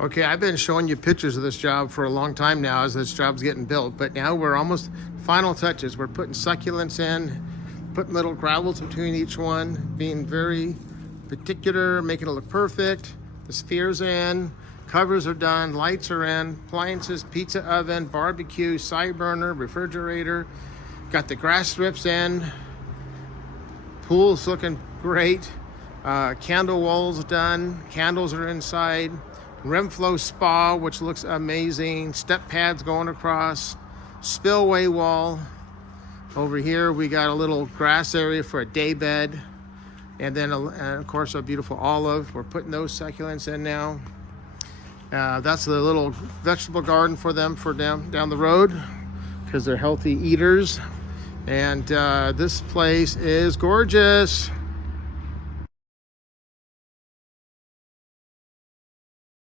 Okay, I've been showing you pictures of this job for a long time now as this job's getting built, but now we're almost final touches. We're putting succulents in, putting little gravels between each one, being very particular, making it look perfect. The spheres are in, covers are done, lights are in, appliances, pizza oven, barbecue, side burner, refrigerator. Got the grass strips in. Pool's looking great. Candle walls done. Candles are inside. Rimflow spa, which looks amazing. Step pads going across. Spillway wall. Over here we got a little grass area for a day bed. And then of course a beautiful olive. We're putting those succulents in now. That's the little vegetable garden for them down the road, because they're healthy eaters. And this place is gorgeous.